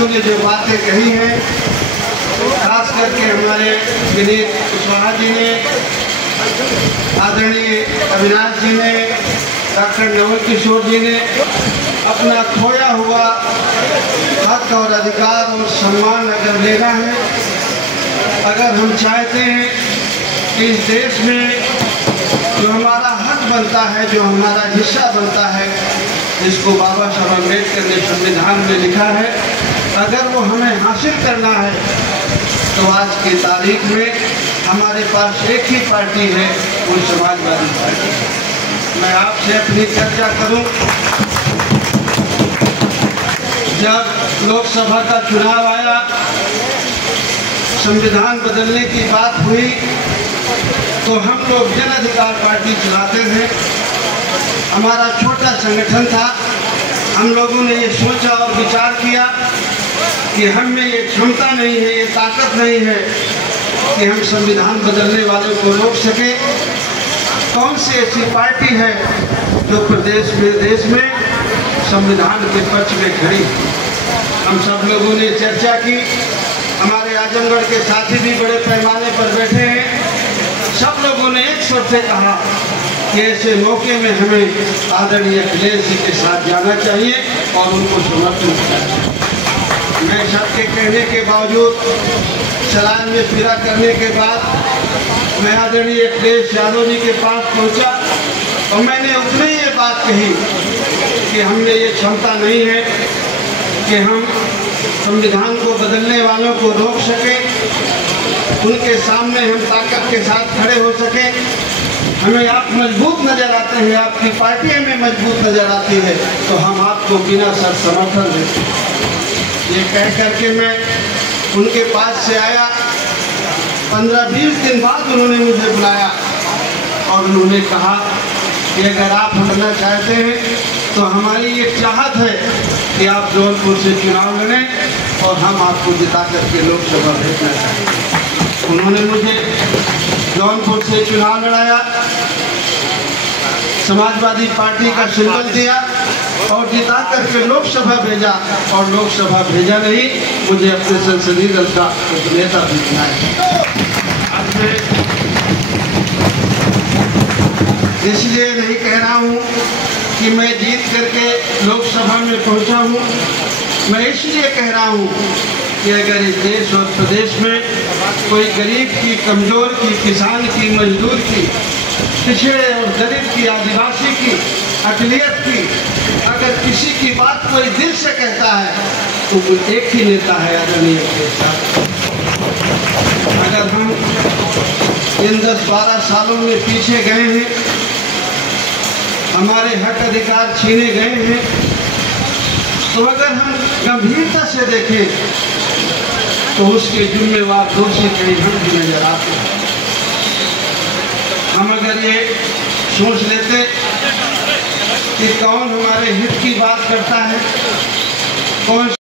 साथियों ने जो बातें कही हैं, खास करके हमारे विनीत कुशवाहा जी ने, आदरणीय अविनाश जी ने, डॉक्टर नवल किशोर जी ने अपना खोया हुआ हक और अधिकार और सम्मान अगर लेना है, अगर हम चाहते हैं कि इस देश में जो हमारा हक बनता है, जो हमारा हिस्सा बनता है, जिसको बाबा साहब अम्बेडकर ने संविधान में लिखा है, अगर वो हमें हासिल करना है तो आज की तारीख में हमारे पास एक ही पार्टी है, वो समाजवादी पार्टी है। मैं आपसे अपनी चर्चा करूं, जब लोकसभा का चुनाव आया, संविधान बदलने की बात हुई, तो हम लोग जन अधिकार पार्टी चलाते थे। हमारा छोटा संगठन था। हम लोगों ने ये सोचा और विचार किया कि हम में ये क्षमता नहीं है, ये ताकत नहीं है कि हम संविधान बदलने वालों को रोक सके। कौन सी ऐसी पार्टी है जो प्रदेश विदेश में संविधान के पक्ष में खड़ी? हम सब लोगों ने चर्चा की। हमारे आजमगढ़ के साथी भी बड़े पैमाने पर बैठे हैं। सब लोगों ने एक स्वर से कहा कि ऐसे मौके में हमें आदरणीय अखिलेश जी के साथ जाना चाहिए और उनको समर्थन करना चाहिए। मैं सबके कहने के बावजूद, सलाह में फिरा करने के बाद मैं आदरणीय अखिलेश यादव जी के पास पहुंचा और मैंने उतनी ये बात कही कि हमने ये क्षमता नहीं है कि हम संविधान को बदलने वालों को रोक सके, उनके सामने हम ताकत के साथ खड़े हो सके। हमें आप मजबूत नजर आते हैं, आपकी पार्टी हमें मजबूत नजर आती है, तो हम आपको बिना सर समर्थन देते हैं। ये कह करके मैं उनके पास से आया। 15-20 दिन बाद उन्होंने मुझे बुलाया और उन्होंने कहा कि अगर आप हटना चाहते हैं तो हमारी ये चाहत है कि आप जौनपुर से चुनाव लड़ें और हम आपको जिता करके लोकसभा भेजना चाहेंगे। उन्होंने मुझे जौनपुर से चुनाव लड़ाया, समाजवादी पार्टी का सिंबल दिया और जिता करके लोकसभा भेजा। और लोकसभा भेजा नहीं, मुझे अपने संसदीय दल का नेता भी बनाया। आज मैं इसलिए नहीं कह रहा हूँ कि मैं जीत करके लोकसभा में पहुँचा हूँ, मैं इसलिए कह रहा हूँ कि अगर इस देश और प्रदेश में कोई गरीब की, कमज़ोर की, किसान की, मजदूर की, पिछड़े और दलित की, आदिवासी की, अक़लियत की, अगर किसी की बात कोई दिल से कहता है तो वो एक ही नेता है, आदरणीय अखिलेश यादव। अगर हम इन 10-12 सालों में पीछे गए हैं, हमारे हक अधिकार छीने गए हैं, तो अगर हम गंभीरता से देखें तो उसके जिम्मेवार दोषी कहीं हम भी नजर आते हैं। हम अगर ये सोच लेते कि कौन हमारे हित की बात करता है, कौन